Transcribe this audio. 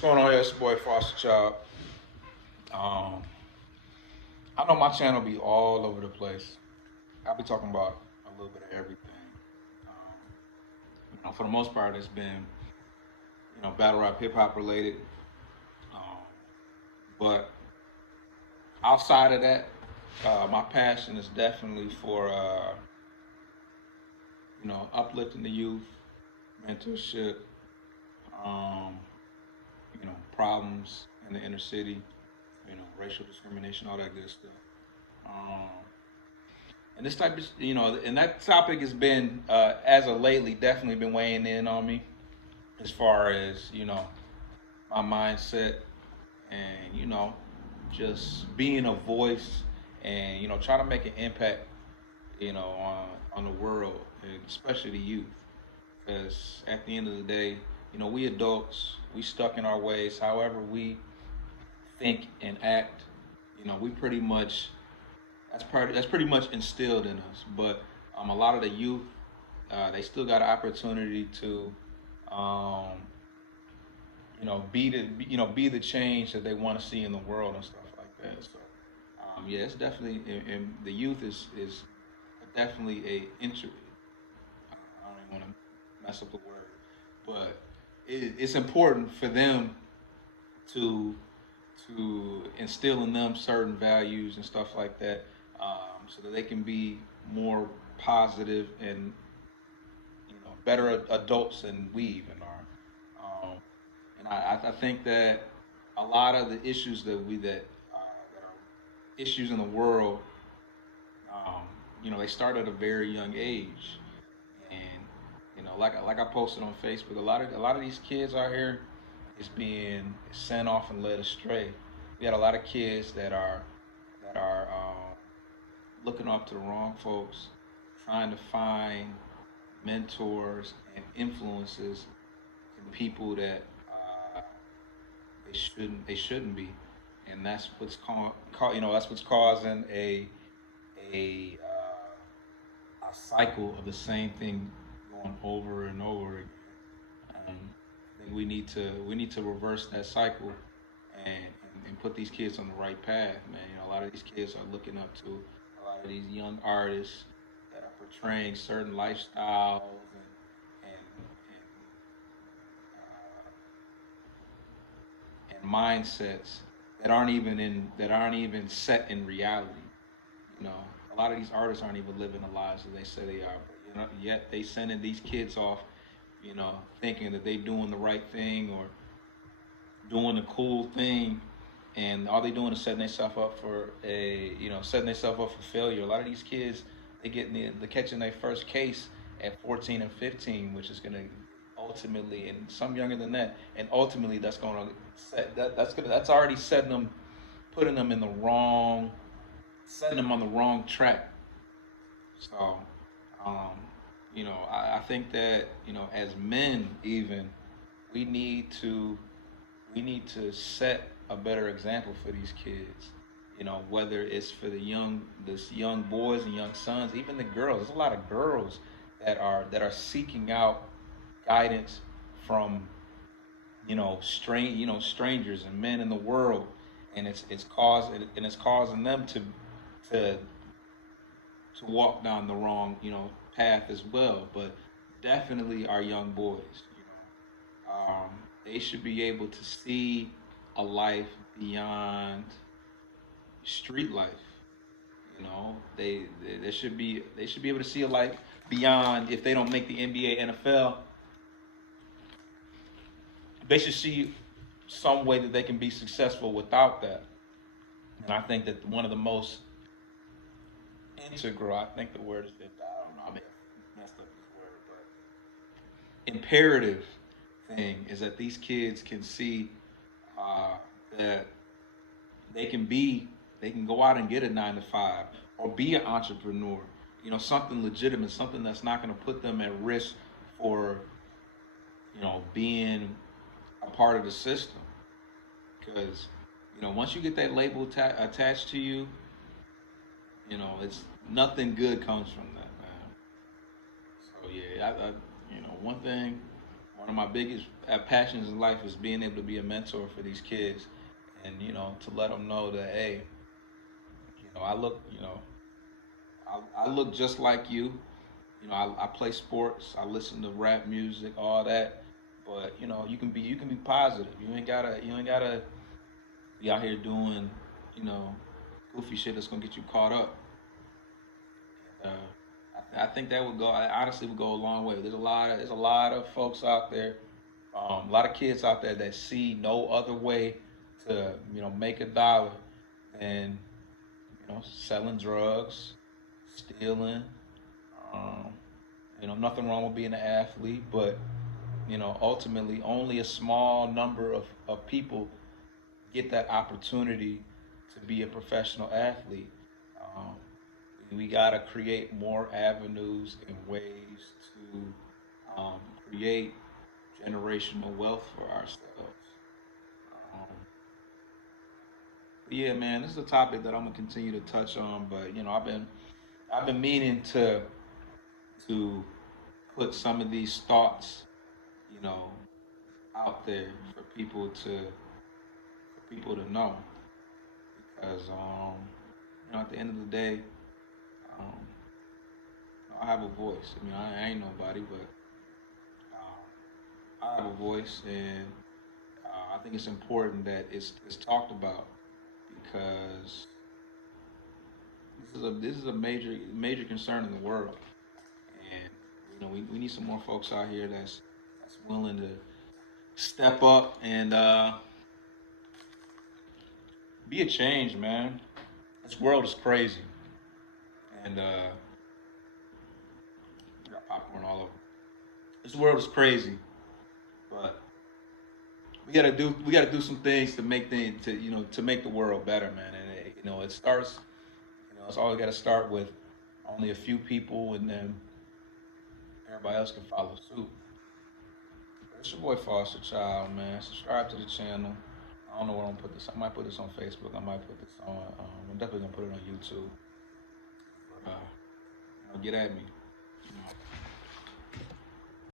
What's going on here? It's your boy Foster Child. Um, I know my channel be all over the place. I'll be talking about a little bit of everything. Um, for the most part, it's been battle rap, hip hop related. Um, but outside of that, my passion is definitely for uplifting the youth, mentorship, um, problems in the inner city, racial discrimination, all that good stuff. Um, and this type of, and that topic has been, as of lately, definitely been weighing in on me as far as, my mindset and, just being a voice and, try to make an impact, on the world, and especially the youth. Because at the end of the day, we adults, we stuck in our ways. However we think and act, we pretty much that's pretty much instilled in us. But a lot of the youth, they still got an opportunity to, um, be the change that they want to see in the world and stuff like that. So, yeah, it's definitely, and the youth is definitely a inter. I don't even want to mess up the word, but it's important for them to instill in them certain values and stuff like that, so that they can be more positive and better adults than we even are. And I think that a lot of the issues that are issues in the world, um, they start at a very young age, and like I posted on Facebook, a lot of these kids out here is being sent off and led astray. We got a lot of kids that are looking up to the wrong folks, trying to find mentors and influences in people that they shouldn't be, and that's what's that's what's causing a cycle of the same thing going over and over again. I think we need to reverse that cycle and put these kids on the right path, man. A lot of these kids are looking up to a lot of these young artists that are portraying certain lifestyles and mindsets that aren't even set in reality. You know, a lot of these artists aren't even living the lives that they say they are, but yet they sending these kids off, thinking that they doing the right thing or doing the cool thing, and all they doing is setting themselves up for failure. A lot of these kids, they get the catching their first case at 14 and 15, which is gonna ultimately, and some younger than that, and ultimately that's gonna that's already setting them, putting them in the wrong, setting them on the wrong track. So, um, I think that as men, even we need to we need to set a better example for these kids. Whether it's for this young boys and young sons, even the girls. There's a lot of girls that are seeking out guidance from strangers and men in the world, and it's causing them to to walk down the wrong path as well. But definitely our young boys, they should be able to see a life beyond street life. They should be able to see a life beyond. If they don't make the NBA, NFL, they should see some way that they can be successful without that. And I think that one of the most integral, I think the word is, I don't know, I may have messed up this word, but imperative thing is that these kids can see, uh, that they can be, they can go out and get a 9 to 5 or be an entrepreneur. Something legitimate, something that's not going to put them at risk for being a part of the system. Because once you get that label attached to you, it's nothing good comes from that, man. So yeah, one thing one of my biggest passions in life is being able to be a mentor for these kids, and to let them know that, hey, I look, I look just like you. I play sports, I listen to rap music, all that. But you can be positive. You ain't gotta be out here doing you know goofy shit that's gonna get you caught up. I think that would go. I honestly would go a long way. There's a lot of folks out there, a lot of kids out there that see no other way to make a dollar than selling drugs, stealing. Um, nothing wrong with being an athlete, but ultimately only a small number of people get that opportunity to be a professional athlete. Um, we got to create more avenues and ways to create generational wealth for ourselves. Um, but yeah, man, this is a topic that I'm gonna continue to touch on. But I've been meaning to put some of these thoughts, you know, out there for people to know because at the end of the day, um, I have a voice. I mean, I ain't nobody, but I have a voice, and I think it's important that it's talked about because this is a major concern in the world, and we need some more folks out here that's willing to step up and be a change, man. This world is crazy, and we got popcorn all over. This world is crazy, but we gotta do some things to make to make the world better, man. And it starts. It's always got to start with only a few people, and then everybody else can follow suit. It's your boy Foster Child, man. Subscribe to the channel. I don't know where I'm gonna put this. I might put this on Facebook. I might put this on. I'm definitely gonna put it on YouTube. But, get at me.